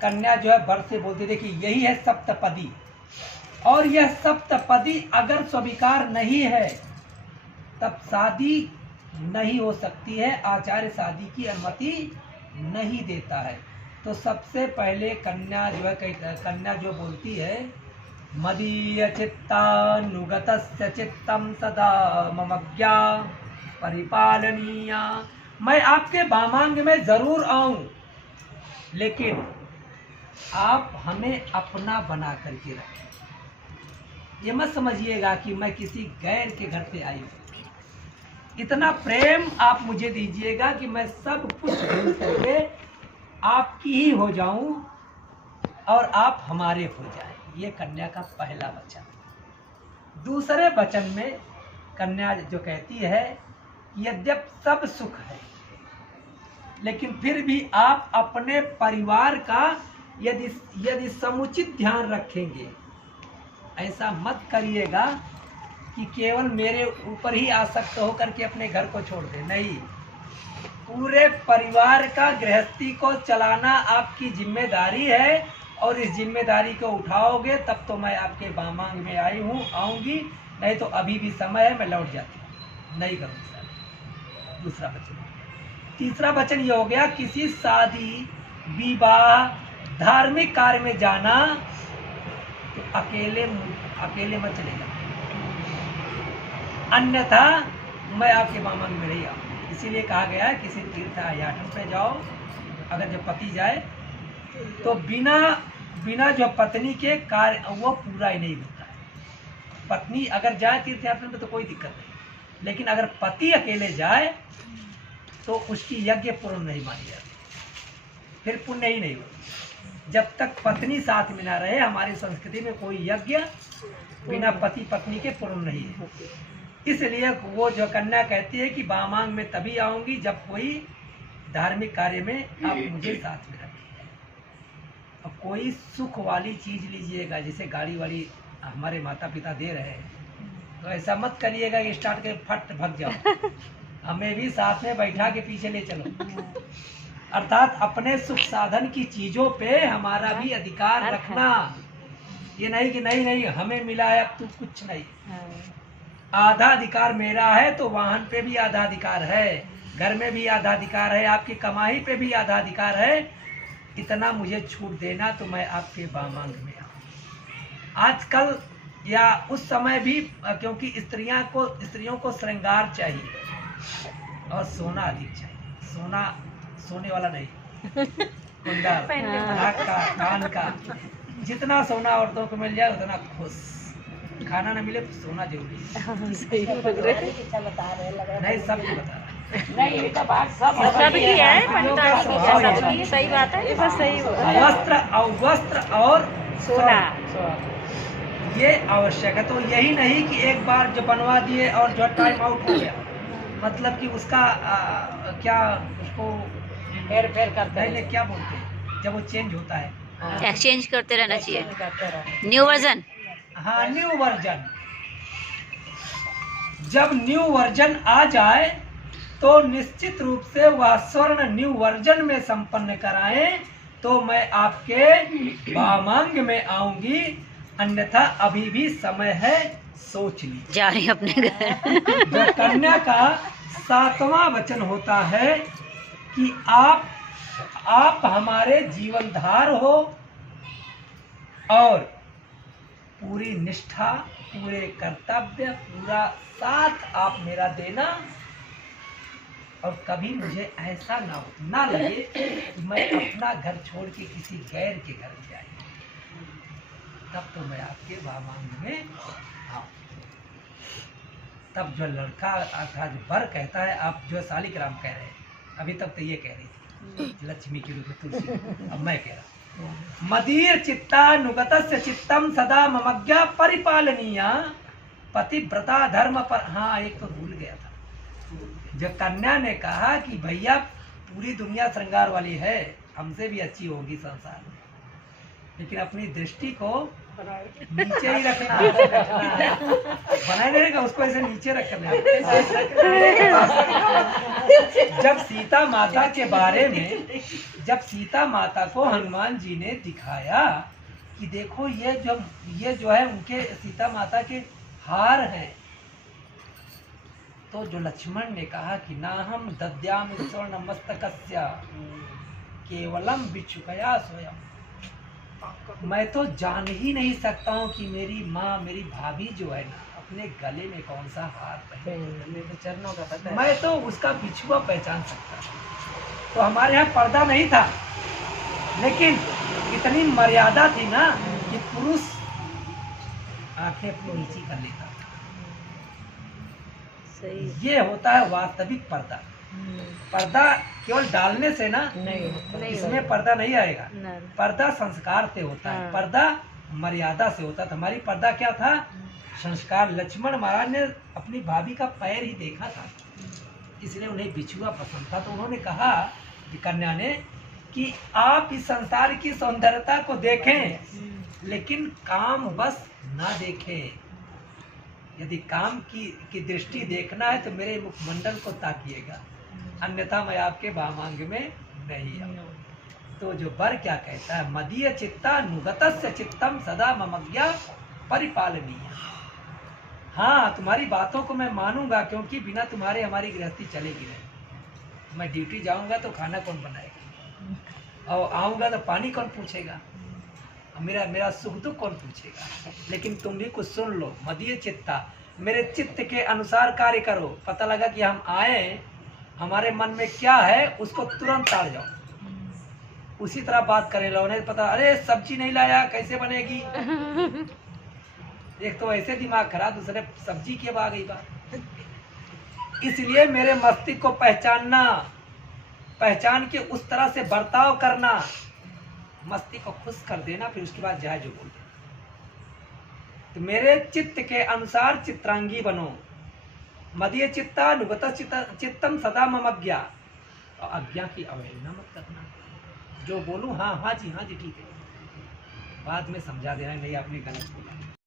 कन्या जो है वर से बोलती, देखिए यही है सप्तपदी, और यह सप्तपदी अगर स्वीकार नहीं है तब शादी नहीं हो सकती है, आचार्य शादी की अनुमति नहीं देता है। तो सबसे पहले कन्या जो है, कन्या जो बोलती है, मदीय चित्तानुगतस्य चित्तम सदा ममज्ञा परिपालनीया, मैं आपके वामांग में जरूर आऊं, लेकिन आप हमें अपना बना करके रखें। ये मत समझिएगा कि मैं किसी गैर के घर से आई हूँ। इतना प्रेम आप मुझे दीजिएगा कि मैं सब कुछ भूल करके आपकी ही हो जाऊं और आप हमारे हो जाएं। ये कन्या का पहला वचन। दूसरे वचन में कन्या जो कहती है, यद्यप सब सुख है, लेकिन फिर भी आप अपने परिवार का यदि समुचित ध्यान रखेंगे, ऐसा मत करिएगा कि केवल मेरे ऊपर ही आसक्त होकर के अपने घर को छोड़ दे। नहीं, पूरे परिवार का गृहस्थी को चलाना आपकी जिम्मेदारी है, और इस जिम्मेदारी को उठाओगे तब तो मैं आपके वामांग में आई हूँ, आऊँगी, नहीं तो अभी भी समय है, मैं लौट जाती हूँ, नहीं करूँगी शादी। दूसरा वचन। तीसरा वचन ये हो गया, किसी शादी विवाह धार्मिक कार्य में जाना तो अकेले मत चलेगा, अन्यथा मैं आपके वामांग में नहीं आऊँ। इसीलिए कहा गया है किसी तीर्थ याटन पे जाओ, अगर जब पति जाए तो बिना जो पत्नी के कार्य वो पूरा ही नहीं होता है। पत्नी अगर जाए तीर्थ यात्रा में तो कोई दिक्कत नहीं, लेकिन अगर पति अकेले जाए तो उसकी यज्ञ पूर्ण नहीं मानी जाती, फिर पुण्य ही नहीं होती। जब तक पत्नी साथ में ना रहे, हमारी संस्कृति में कोई यज्ञ बिना पति पत्नी के पूर्ण नहीं है। इसलिए वो जो कन्या कहती है कि वामांग में तभी आऊंगी जब कोई धार्मिक कार्य में आप मुझे साथ में रखिए। अब कोई सुख वाली चीज लीजिएगा, जैसे गाड़ी वाड़ी हमारे माता पिता दे रहे हैं, तो ऐसा मत करिएगा कि स्टार्ट के फट भग जाओ, हमें भी साथ में बैठा के पीछे ले चलो। अर्थात अपने सुख साधन की चीजों पे हमारा भी अधिकार रखना। ये नहीं कि नहीं हमें मिला है अब तू कुछ नहीं। आधा अधिकार मेरा है तो वाहन पे भी आधा अधिकार है, घर में भी आधा अधिकार है, आपकी कमाई पे भी आधा अधिकार है। इतना मुझे छूट देना तो मैं आपके वामांग में आऊँ। आजकल या उस समय भी, क्योंकि स्त्रियों को श्रृंगार चाहिए और सोना अधिक चाहिए। सोना सोने वाला नहीं, कुंडल, नाक का, कान का, जितना सोना औरतों को मिल जाए उतना खुश। खाना न मिले तो सोना जरूरी है। नहीं, सब बता रहा नहीं, सब सबकी है, सबकी सही बात है, बस सही वस्त्र और सोना ये आवश्यक है। तो यही नहीं कि एक बार जो बनवा दिए और जो टाइम आउट हो गया, मतलब कि उसका क्या उसको फेर करते हैं, क्या बोलते हैं जब वो चेंज होता है, एक्सचेंज करते रहना चाहिए, न्यू वर्जन। हाँ, न्यू वर्जन। जब न्यू वर्जन आ जाए तो निश्चित रूप से वह स्वर्ण न्यू वर्जन में संपन्न कराएं तो मैं आपके वामांग में आऊंगी, अन्यथा अभी भी समय है, सोच ली। जा रही अपने घर। जो कन्या का 7वां वचन होता है कि आप हमारे जीवनधार हो और पूरी निष्ठा, पूरे कर्तव्य, पूरा साथ आप मेरा देना, और कभी मुझे ऐसा ना लगे कि मैं अपना घर छोड़ के किसी गैर के घर जाए, तब तो मैं आपके वामांग में आऊँ। तब जो लड़का अर्थात वर कहता है, आप जो शालिग्राम कह रहे हैं, अभी तक तो ये कह रही थी लक्ष्मी के रूप में तुलसी, अब मैं कह रहा हूँ मदीय चित्तानुगतस्य चित्तम सदा ममज्ञा परिपालनीया पतिव्रता धर्म पर। हाँ, एक तो भूल गया था, जो कन्या ने कहा कि भैया पूरी दुनिया श्रृंगार वाली है, हमसे भी अच्छी होगी संसार में, लेकिन अपनी दृष्टि को नीचे ही रखना बनाए रहेगा, उसको ऐसे नीचे रखना। जब सीता माता के बारे में, जब सीता माता को हनुमान जी ने दिखाया कि देखो ये जो है उनके सीता माता के हार हैं, तो जो लक्ष्मण ने कहा कि ना हम दद्याम स्वर्ण मस्तकस्य केवलम बिच्छुकया स्वयं, मैं तो जान ही नहीं सकता हूँ कि मेरी माँ, मेरी भाभी जो है ना, अपने गले में कौन सा हार पहने, चरणों का पता है। मैं तो उसका बिछुआ पहचान सकता हूँ। तो हमारे यहाँ पर्दा नहीं था, लेकिन इतनी मर्यादा थी ना कि पुरुष आंखें अपनी नीची कर लेता था। सही। ये होता है वास्तविक पर्दा। पर्दा केवल डालने से ना नहीं इसमें पर्दा नहीं आएगा। नहीं। पर्दा संस्कार से होता है, हाँ। पर्दा मर्यादा से होता था। हमारी पर्दा क्या था? संस्कार। लक्ष्मण महाराज ने अपनी भाभी का पैर ही देखा था, इसलिए उन्हें बिछुआ पसंद था। तो उन्होंने कहा कि कन्या ने कि आप इस संसार की सौंदर्यता को देखें, लेकिन काम बस ना देखें। यदि काम की दृष्टि देखना है तो मेरे मुखमंडल को ताकिएगा, अन्यथा मैं आपके वामांग में नहीं आऊँ। तो जो वर क्या कहता है, मदीय चित्ता नुगतस्य चित्तम सदा ममज्ञा परिपालनीय। हाँ, तुम्हारी बातों को मैं मानूंगा, क्योंकि बिना तुम्हारे हमारी गृहस्थी चलेगी नहीं। मैं ड्यूटी जाऊंगा तो खाना कौन बनाएगा, और आऊंगा तो पानी कौन पूछेगा, मेरा सुख दुख कौन पूछेगा। लेकिन तुम भी कुछ सुन लो, मदीय चित्ता, मेरे चित्त के अनुसार कार्य करो। पता लगा कि हम आए, हमारे मन में क्या है उसको तुरंत ताड़ जाओ, उसी तरह बात करे लो। उन्हें पता, अरे सब्जी नहीं लाया, कैसे बनेगी। एक तो ऐसे दिमाग खराब, दूसरे सब्जी की आ गई बात। इसलिए मेरे मस्तिष्क को पहचानना, पहचान के उस तरह से बर्ताव करना, मस्तिष्क को खुश कर देना, फिर उसके बाद जाए जो बोल देना। तो मेरे चित्त के अनुसार चित्रांगी बनो। मदीय चित्ता नुगत चित्तम सदा मम अज्ञा, और अज्ञा की अवहेलना मत करना। जो बोलूं हाँ हाँ जी ठीक है, बाद में समझा देना नहीं आपने गलत बोला।